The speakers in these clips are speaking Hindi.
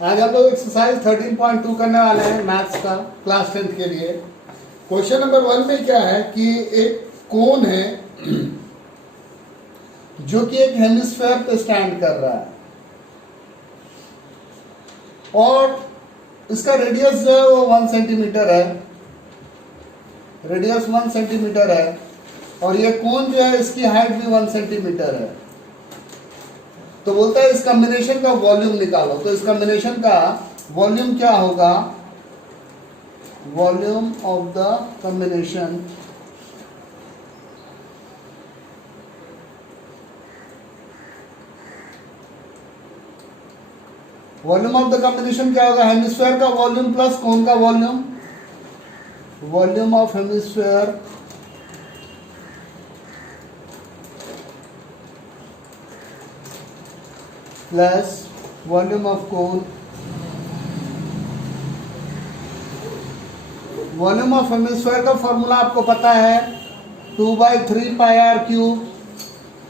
आज हम लोग एक्सरसाइज 13.2 करने वाले हैं मैथ्स का क्लास 10th के लिए। क्वेश्चन नंबर 1 में क्या है कि एक कोन है जो कि एक हेमिस्फेयर पे स्टैंड कर रहा है और इसका रेडियस जो है वो 1 सेंटीमीटर है, रेडियस 1 सेंटीमीटर है और ये कोन जो है इसकी हाइट भी 1 सेंटीमीटर है। तो बोलता है इस कॉम्बिनेशन का वॉल्यूम निकालो। तो इस कॉम्बिनेशन का वॉल्यूम क्या होगा? वॉल्यूम ऑफ द कॉम्बिनेशन क्या होगा? हेमिस्फेयर का वॉल्यूम प्लस कोन का volume, volume of hemisphere plus volume of cone. Volume of hemisphere का फॉर्मूला आपको पता है 2/3 पाई आर क्यूब।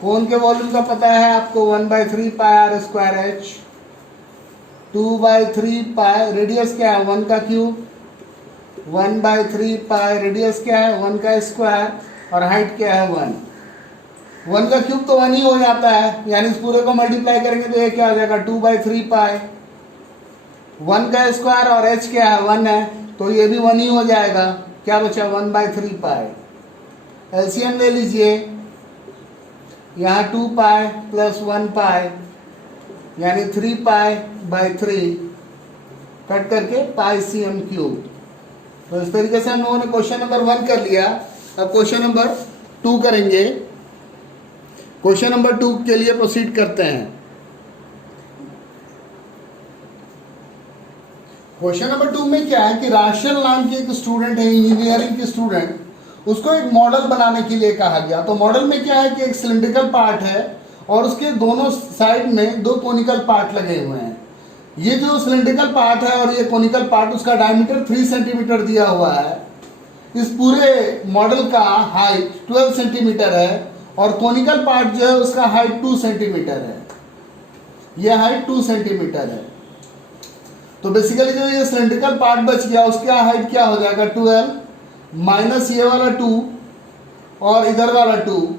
कोन के वॉल्यूम का पता है आपको 1/3 pi are square h. 2/3 pi, radius क्या है 1 का क्यूब, 1/3 पाई रेडियस क्या है 1 का स्क्वायर और हाइट क्या है 1। 1 का क्यूब तो 1 ही हो जाता है, यानी इस पूरे को मल्टीप्लाई करेंगे तो ये क्या हो जाएगा 2/3 पाई। 1 का स्क्वायर और h क्या है 1 है तो ये भी 1 ही हो जाएगा। क्या बचा 1/3 पाई। एलसीएम ले लीजिए, यहाँ 2 पाई प्लस 1 पाई यानी 3 पाई/3 कट करके पाई cm क्यूब। तो इस तरीके से हम लोगों ने क्वेश्चन नंबर 1 कर लिया। अब क्वेश्चन नंबर 2 करेंगे। क्वेश्चन नंबर 2 के लिए प्रोसीड करते हैं। क्वेश्चन नंबर 2 में क्या है कि राशेल नाम की एक स्टूडेंट है, इंजीनियरिंग की स्टूडेंट, उसको एक मॉडल बनाने के लिए कहा गया। तो मॉडल में क्या है कि एक सिलिंड्रिकल पार्ट है और उसके दोनों साइड में 2 कोनिकल पार्ट लगे हुए हैं। ये जो सिलिंड्रिकल पार्ट है और ये कोनिकल पार्ट, उसका डायमीटर 3 सेंटीमीटर दिया हुआ है। इस पूरे मॉडल का हाइट 12 सेंटीमीटर है और कोनिकल पार्ट जो है उसका हाइट 2 सेंटीमीटर है। यह हाइट 2 सेंटीमीटर है। तो बेसिकली जो ये सिलिंड्रिकल पार्ट बच गया उसका हाइट क्या हो जाएगा 12 माइनस ये वाला 2 और इधर वाला 2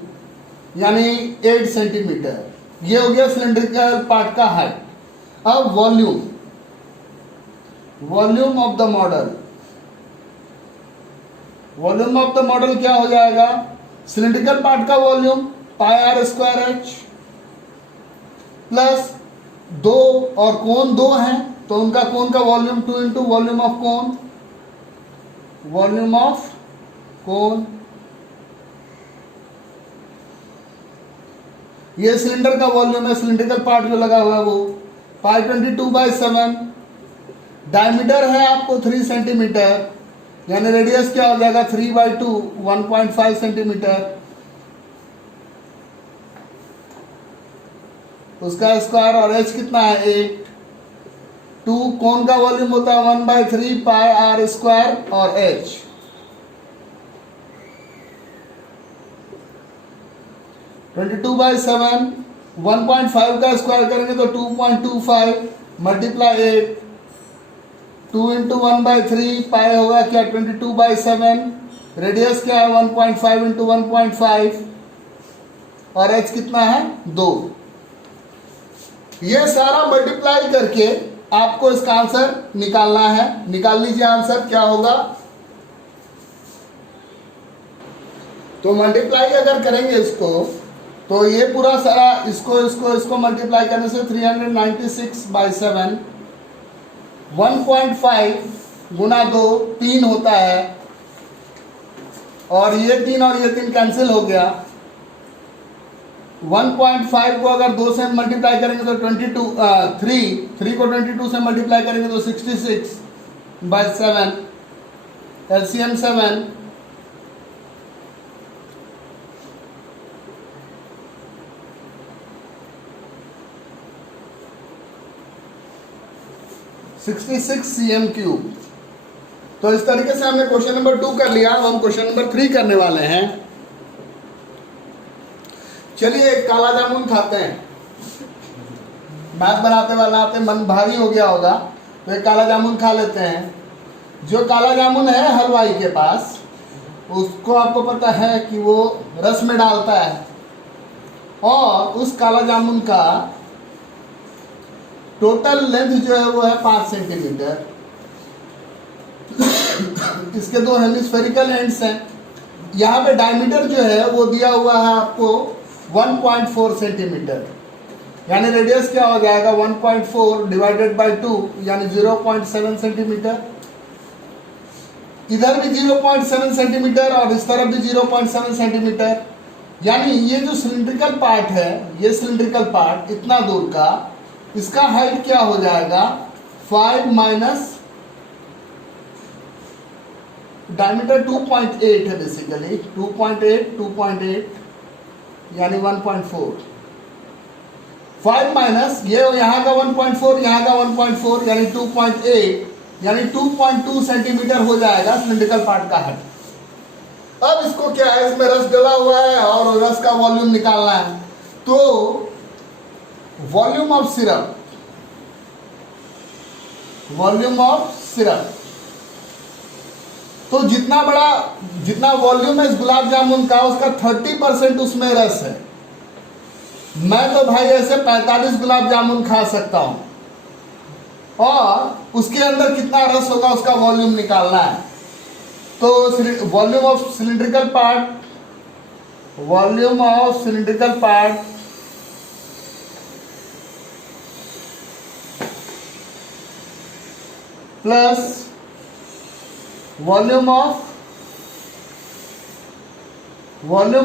यानी 8 सेंटीमीटर। ये हो गया सिलिंड्रिकल पार्ट का हाइट। अब volume, volume of the model, volume of the model क्या हो जाएगा? सिलिंड्रिकल पार्ट का volume pi are square H plus 2 और कोन 2 है तो उनका कोन का volume 2 into volume of cone, volume of cone. ये सिलेंडर का वॉल्यूम है, सिलिंड्रिकल पार्ट जो लगा हुआ है वो पाई 22/7। डायमीटर है आपको 3 सेंटीमीटर यानी रेडियस क्या हो जाएगा 3/2 1.5 सेंटीमीटर। उसका स्क्वायर और h कितना है 8। 2 कोन का वॉल्यूम होता है 1/3 पाई आर स्क्वायर और h। (22/7) 1.5 का स्क्वायर करेंगे तो 2.25 मल्टीप्लाई 8, 2 इंटू 1/3 पाई होगा क्या 22/7। रेडियस क्या है 1.5 इंटू 1.5 और h कितना है 2। ये सारा मल्टीप्लाई करके आपको इसका आंसर निकालना है। निकाल लीजिए आंसर क्या होगा। तो मल्टीप्लाई अगर करेंगे इसको तो ये पूरा सारा इसको मल्टीप्लाई करने से 396/7 1.5 गुना 2 3 होता है और ये 3 कैंसिल हो गया। 1.5 को अगर 2 से मल्टीप्लाई करेंगे तो 3 को 22 से मल्टीप्लाई करेंगे तो 66/7। LCM 7, 66 cm cube. तो इस तरीके से हमने क्वेश्चन नंबर 2 कर लिया। अब हम क्वेश्चन नंबर 3 करने वाले हैं। चलिए एक काला जामुन खाते हैं। मैथ बनाते बनाते मन भारी हो गया होगा तो एक काला जामुन खा लेते हैं। जो काला जामुन है हलवाई के पास, उसको आपको पता है कि वो रस में डालता है, और उस काला जामुन का टोटल लेंथ जो है वो है 5 सेंटीमीटर। इसके दो हेमिस्फेरिकल एंड्स हैं। यहाँ पे डायमीटर जो है वो दिया हुआ है आपको 1.4 सेंटीमीटर, यानी रेडियस क्या हो जाएगा 1.4 डिवाइडेड बाय 2 यानी 0.7 सेंटीमीटर। इधर भी 0.7 सेंटीमीटर और इस तरफ भी 0.7 सेंटीमीटर, यानी ये जो सिलिंड्रिकल पार्ट है, ये सिलिंड्रिकल पार्ट इतना दूर का, इसका हाइट क्या हो जाएगा 5 माइनस डायमीटर 2.8 है बेसिकली, 2.8 यानी 1.4। 5 माइनस ये यहाँ का 1.4 यहाँ का 1.4 यानी 2.8 यानी 2.2 सेंटीमीटर हो जाएगा सिलिंड्रिकल पार्ट का हाइट। अब इसको क्या है, इसमें रस डला हुआ है और रस का वॉल्यूम निकालना है। तो volume of syrup, volume of syrup, तो जितना वॉल्यूम है इस गुलाब जामुन का, उसका 30% उसमें रस है। मैं तो भाई ऐसे 45 गुलाब जामुन खा सकता हूं, और उसके अंदर कितना रस होगा उसका वॉल्यूम निकालना है। तो volume of cylindrical part, volume of cylindrical part plus volume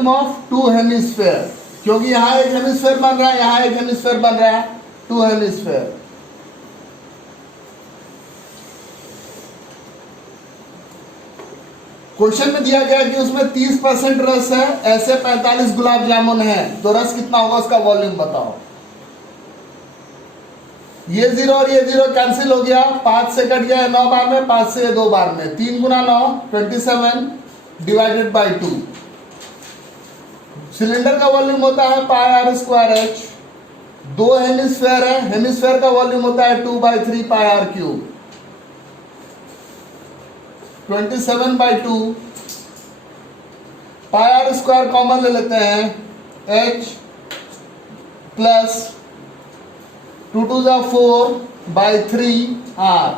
of 2 hemisphere, क्योंकि यहां एक हेमिस्फेयर बन रहा है, यहां एक हेमिस्फेयर बन रहा है, 2 हेमिस्फेयर। क्वेश्चन में दिया गया कि उसमें 30% रस है, ऐसे 45 गुलाब जामुन है, तो रस कितना होगा उसका वॉल्यूम बताओ। ये 0 और ये 0 कैंसिल हो गया, 5 से कट गया 9 बार में, 5 से 2 बार में, 3 गुना 9 27 डिवाइडेड बाई 2। सिलेंडर का वॉल्यूम होता है pi are square h, 2 hemisphere है, हेमिस्फेयर का वॉल्यूम होता है 2/3 pi r cube. 27/2 pi are square common ले लेते हैं, एच प्लस 2 2 4/3 आर।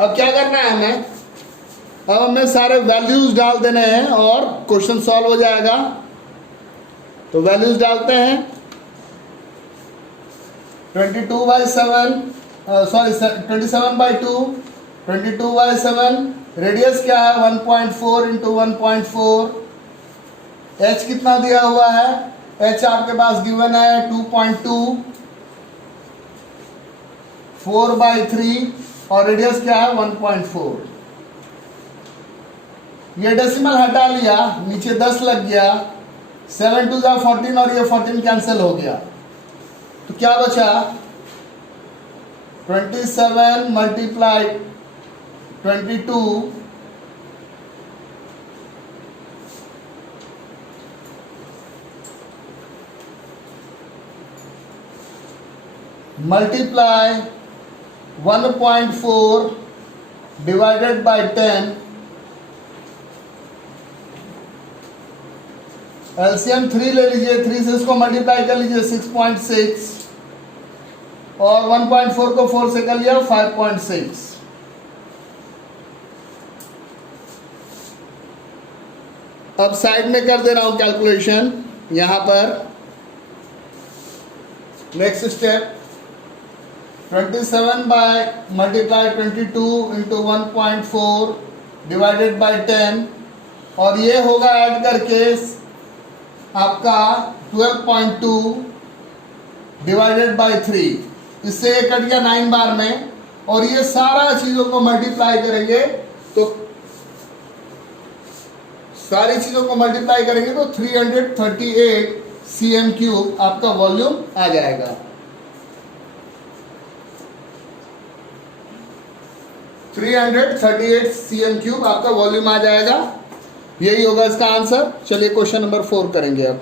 अब क्या करना है हमें, अब हमें सारे वैल्यूज डाल देने हैं और क्वेश्चन सॉल्व हो जाएगा। तो वैल्यूज डालते हैं, 27/2, 22/7, रेडियस क्या है 1.4 इंटू 1.4, एच कितना दिया हुआ है, एच आपके पास गिवन है 2.2, 4/3 और रेडियस क्या है 1.4। ये डेसिमल हटा लिया, नीचे 10 लग गया, 7 2 14 और ये 14 कैंसिल हो गया, तो क्या बचा 27 multiply 22 multiply 1.4 divided by 10, LCM 3 ले लीजिए, 3 से इसको मल्टीप्लाई कर लीजिए 6.6 और 1.4 को 4 से कर लिया 5.6। अब साइड में कर दे रहा हूं कैलकुलेशन, यहां पर next step 27 by multiply 22 into 1.4 divided by 10 और ये होगा ऐड करके आपका 12.2 डिवाइडेड बाय 3, इससे ये कट गया 9 बार में, और ये सारा चीजों को मल्टीप्लाई करेंगे तो सारी चीजों को मल्टीप्लाई करेंगे तो 338 cm³ आपका वॉल्यूम आ जाएगा। 338 cm³ आपका वॉल्यूम आ जाएगा, यही होगा इसका आंसर। चलिए क्वेश्चन नंबर 4 करेंगे अब।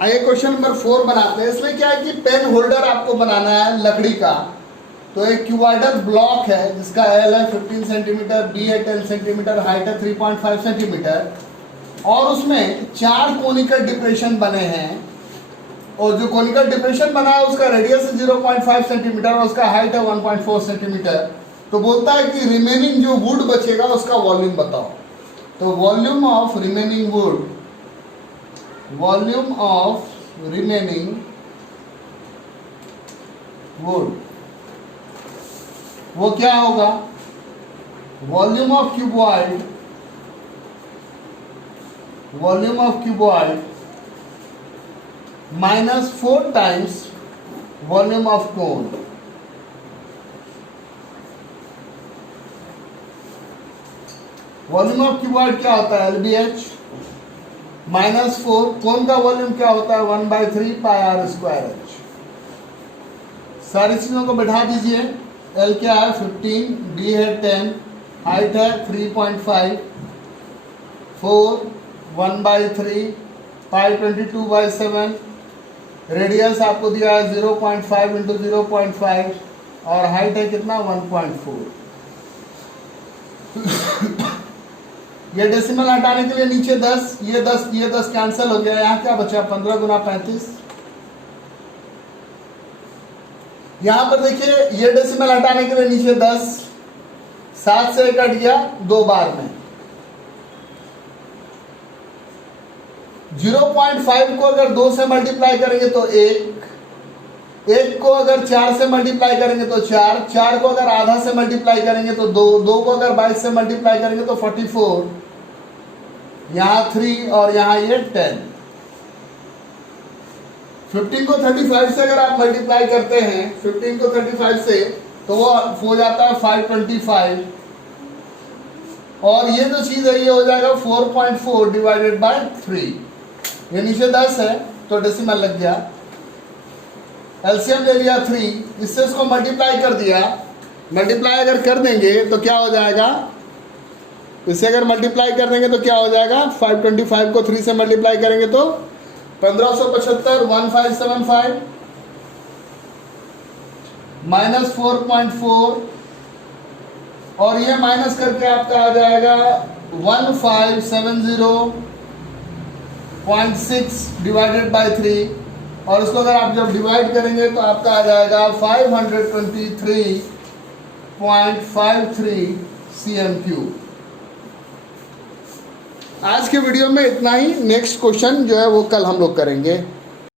आइए क्वेश्चन नंबर 4 बनाते हैं। इसमें क्या है कि पेन होल्डर आपको बनाना है लकड़ी का। तो एक क्यूबॉइडल ब्लॉक है जिसका एल है 15 सेंटीमीटर, बी है 10 सेंटीमीटर, हाइट है 3.5 सेंटीमीटर, और उसमें 4 कोनिकल डिप्रेशन बने हैं, और जो कोनिकल डिप्रेशन बना है उसका रेडियस है 0.5 सेंटीमीटर और उसका हाइट है 1.4 सेंटीमीटर। तो बोलता है कि रिमेनिंग जो वुड बचेगा उसका वॉल्यूम बताओ। तो volume of remaining would, volume of remaining would वो क्या होगा? Volume of cuboid, volume of cuboid -4 times volume of cone. Volume of cuboid क्या होता है? LBH -4, कोन का वॉल्यूम क्या होता है? 1/3 πr²h। सारी चीजों को बैठा दीजिए। L क्या है? 15, D है 10, हाइट है 3.5, 4, 1/3 π22/7, रेडियस आपको दिया है 0.5 × 0.5 और हाइट है कितना? 1.4। ये डेसिमल हटाने के लिए नीचे 10, ये 10 कैंसिल हो गया। यहाँ क्या बचा? 15 × 35। यहां पर देखिए ये डेसिमल हटाने के लिए नीचे 10, 7 से 1 कट गया 2 बार में। 0.5 को अगर 2 से मल्टीप्लाई करेंगे तो 1 को अगर 4 से मल्टीप्लाई करेंगे तो 4 को अगर आधा से मल्टीप्लाई करेंगे तो 2 को अगर 22 से मल्टीप्लाई करेंगे तो 44, यहाँ 3 और यहाँ ये 10। 15 को 35 से अगर आप मल्टीप्लाई करते हैं, 15 को 35 से, तो वो हो जाता है 525, और ये जो चीज है ये हो जाएगा 4.4 / 3। ये नीचे 10 है तो डेसिमल लग गया। एलसीएम ले लिया 3, इससे इसको मल्टीप्लाई कर दिया। मल्टीप्लाई अगर कर देंगे तो क्या हो जाएगा? इससे अगर मल्टीप्लाई कर देंगे तो क्या हो जाएगा? 525 को 3 से मल्टीप्लाई करेंगे तो 1575, 1575 -4.4, और ये माइनस करके आपका आ जाएगा 1570.6 / 3, और इसको अगर आप जब डिवाइड करेंगे तो आपका आ जाएगा 523.53 cm3। आज के वीडियो में इतना ही। नेक्स्ट क्वेश्चन जो है वो कल हम लोग करेंगे।